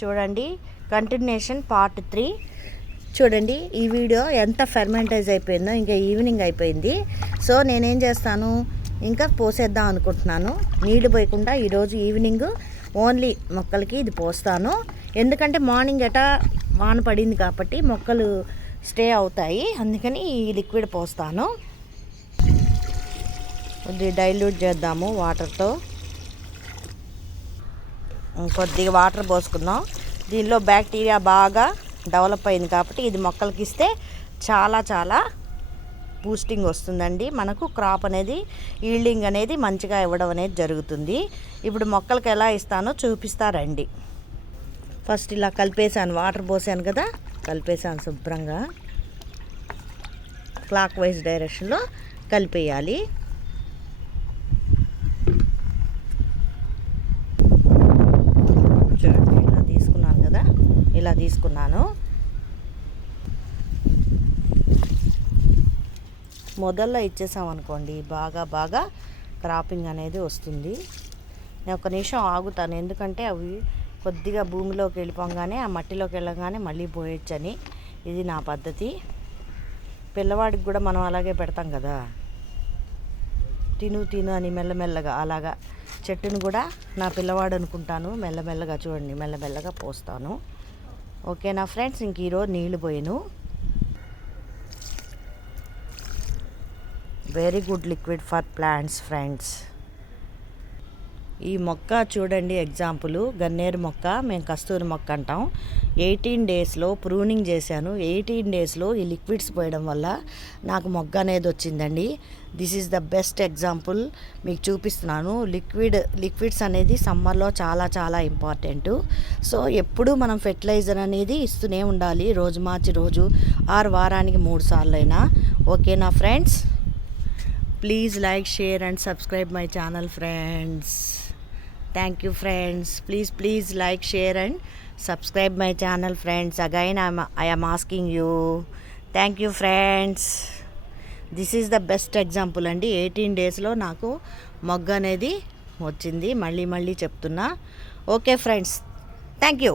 చూడండి, continuation part 3 చూడండి. ఈ వీడియో ఎంత ఫెర్మెంటైజ్ అయిపోయిందో, ఇంకా ఈవినింగ్ అయిపోయింది. సో నేనేం చేస్తాను, ఇంకా పోసేద్దాం అనుకుంటున్నాను. నీళ్లు పోయకుండా ఈరోజు ఈవినింగ్ ఓన్లీ మొక్కలకి ఇది పోస్తాను. ఎందుకంటే మార్నింగ్ ఎటా వాన పడింది కాబట్టి మొక్కలు స్టే అవుతాయి, అందుకని ఈ లిక్విడ్ పోస్తాను. ఇది డైల్యూట్ చేద్దాము వాటర్తో. కొద్దిగా వాటర్ పోసుకుందాం. దీనిలో బ్యాక్టీరియా బాగా డెవలప్ అయింది కాబట్టి ఇది మొక్కలకి ఇస్తే చాలా చాలా బూస్టింగ్ వస్తుందండి. మనకు క్రాప్ అనేది, ఈల్డింగ్ అనేది మంచిగా ఇవ్వడం అనేది జరుగుతుంది. ఇప్పుడు మొక్కలకి ఎలా ఇస్తానో చూపిస్తారండి. ఫస్ట్ ఇలా కలిపేసాను, వాటర్ పోసాను కదా, కలిపేసాను శుభ్రంగా. క్లాక్ వైజ్ డైరెక్షన్లో కలిపేయాలి. చూడండి, ఇలా తీసుకున్నాను కదా, ఇలా తీసుకున్నాను. మొదల్లో ఇచ్చేసామనుకోండి బాగా క్రాపింగ్ అనేది వస్తుంది. నేను ఒక నిమిషం ఆగుతాను, ఎందుకంటే అవి కొద్దిగా భూమిలోకి వెళ్ళిపోగానే, ఆ మట్టిలోకి వెళ్ళగానే మళ్ళీ పోయొచ్చని. ఇది నా పద్ధతి. పిల్లవాడికి కూడా మనం అలాగే పెడతాం కదా, తిను అని మెల్లమెల్లగా. అలాగా చెట్టును కూడా నా పిల్లవాడు అనుకుంటాను. మెల్లమెల్లగా చూడండి, మెల్లమెల్లగా పోస్తాను. ఓకేనా ఫ్రెండ్స్, ఇంక ఈరోజు నీళ్ళు పోయాను. Very good liquid for plants friends. ఈ మొక్క చూడండి, ఎగ్జాంపుల్ గన్నేరు మొక్క, మేము కస్తూరి మొక్క అంటాం. 18 డేస్లో ప్రూనింగ్ చేశాను. 18 డేస్లో ఈ లిక్విడ్స్ పోయడం వల్ల నాకు మొగ్గ అనేది వచ్చిందండి. This is the best example మీకు చూపిస్తున్నాను. లిక్విడ్స్ అనేది సమ్మర్లో చాలా చాలా ఇంపార్టెంట్. సో ఎప్పుడు మనం ఫెర్టిలైజర్ అనేది ఇస్తూనే ఉండాలి, రోజు మార్చి రోజు, వారానికి 3 సార్లు అయినా. ఓకేనా friends, please like, share and subscribe my channel friends. Thank you friends. Please like, share and subscribe my channel friends. Again I am asking you. Thank you friends. This is the best example అండి. 18 డేస్లో నాకు మొగ్గ అనేది వచ్చింది. మళ్ళీ చెప్తున్నా. Okay friends, thank you.